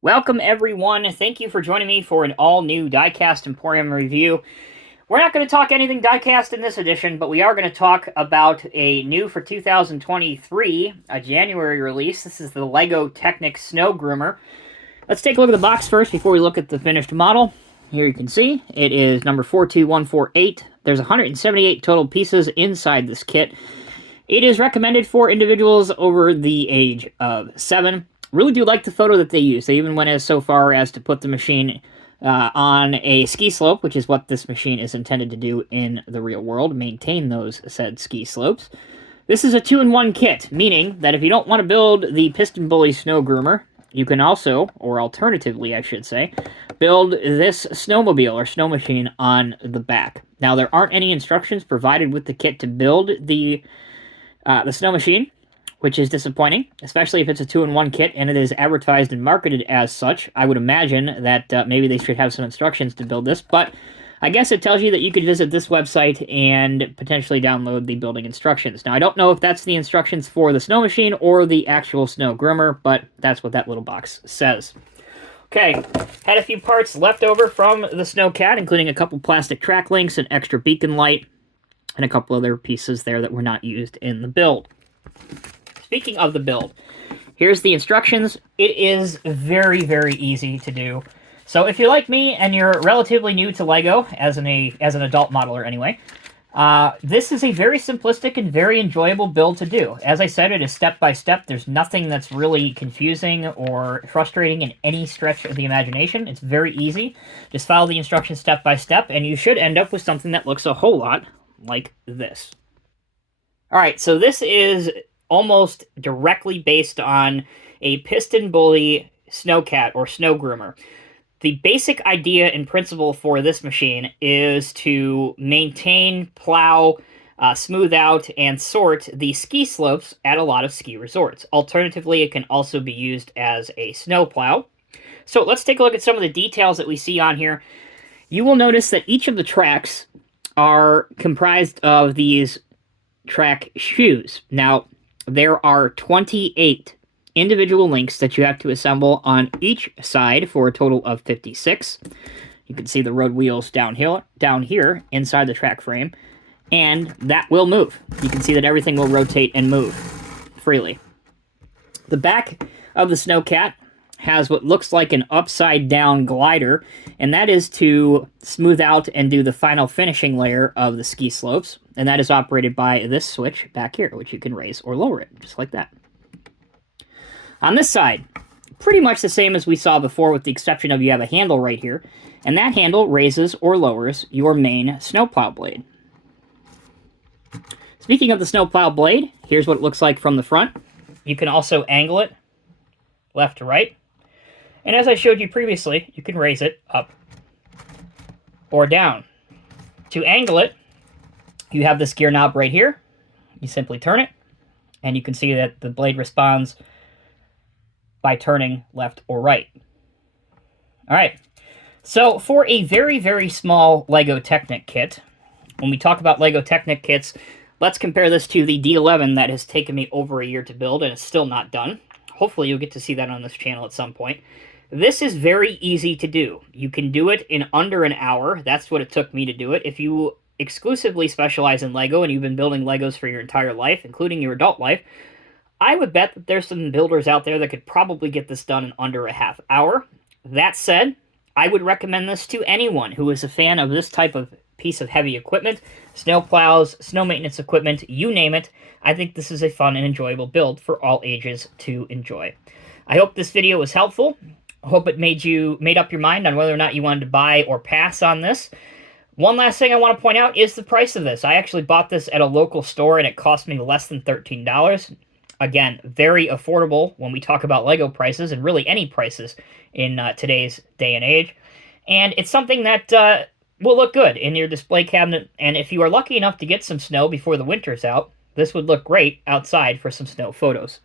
Welcome everyone, thank you for joining me for an all-new Diecast Emporium review. We're not going to talk anything diecast in this edition, but we are going to talk about a new for 2023, a January release. This is the LEGO Technic Snow Groomer. Let's take a look at the box first before we look at the finished model. Here you can see, it is number 42148. There's 178 total pieces inside this kit. It is recommended for individuals over the age of 7. Really do like the photo that they use. They even went as so far as to put the machine on a ski slope, which is what this machine is intended to do in the real world, maintain those said ski slopes. This is a 2-in-1 kit, meaning that if you don't want to build the Piston-Bully Snow Groomer, you can also, or alternatively I should say, build this snowmobile or snow machine on the back. Now there aren't any instructions provided with the kit to build the snow machine, which is disappointing, especially if it's a 2-in-1 kit and it is advertised and marketed as such. I would imagine that maybe they should have some instructions to build this, but I guess it tells you that you could visit this website and potentially download the building instructions. Now, I don't know if that's the instructions for the snow machine or the actual snow groomer, but that's what that little box says. Okay, had a few parts left over from the Snow Cat, including a couple plastic track links, an extra beacon light, and a couple other pieces there that were not used in the build. Speaking of the build, here's the instructions. It is very, very easy to do. So if you're like me and you're relatively new to LEGO, as an adult modeler anyway, this is a very simplistic and very enjoyable build to do. As I said, it is step-by-step. There's nothing that's really confusing or frustrating in any stretch of the imagination. It's very easy. Just follow the instructions step-by-step, and you should end up with something that looks a whole lot like this. Alright, so this is almost directly based on a Piston-Bully Snow Cat or Snow Groomer. The basic idea and principle for this machine is to maintain, plow, smooth out, and sort the ski slopes at a lot of ski resorts. Alternatively, it can also be used as a snow plow. So let's take a look at some of the details that we see on here. You will notice that each of the tracks are comprised of these track shoes. Now, there are 28 individual links that you have to assemble on each side for a total of 56. You can see the road wheels down here inside the track frame, and that will move. You can see that everything will rotate and move freely. The back of the Snow Cat has what looks like an upside-down glider, and that is to smooth out and do the final finishing layer of the ski slopes, and that is operated by this switch back here, which you can raise or lower it, just like that. On this side, pretty much the same as we saw before, with the exception of you have a handle right here, and that handle raises or lowers your main snowplow blade. Speaking of the snowplow blade, here's what it looks like from the front. You can also angle it left to right. And as I showed you previously, you can raise it up or down. To angle it, you have this gear knob right here. You simply turn it, and you can see that the blade responds by turning left or right. All right, so for a very, very small LEGO Technic kit, when we talk about LEGO Technic kits, let's compare this to the D11 that has taken me over a year to build and is still not done. Hopefully you'll get to see that on this channel at some point. This is very easy to do. You can do it in under an hour. That's what it took me to do it. If you exclusively specialize in LEGO and you've been building LEGOs for your entire life, including your adult life, I would bet that there's some builders out there that could probably get this done in under a half hour. That said, I would recommend this to anyone who is a fan of this type of piece of heavy equipment, snow plows, snow maintenance equipment, you name it. I think this is a fun and enjoyable build for all ages to enjoy. I hope this video was helpful. I hope it made up your mind on whether or not you wanted to buy or pass on this. One last thing I want to point out is the price of this. I actually bought this at a local store and it cost me less than $13. Again, very affordable when we talk about LEGO prices, and really any prices in today's day and age. And it's something that will look good in your display cabinet, and if you are lucky enough to get some snow before the winter's out, this would look great outside for some snow photos.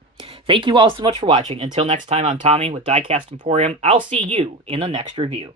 Thank you all so much for watching. Until next time, I'm Tommy with Diecast Emporium. I'll see you in the next review.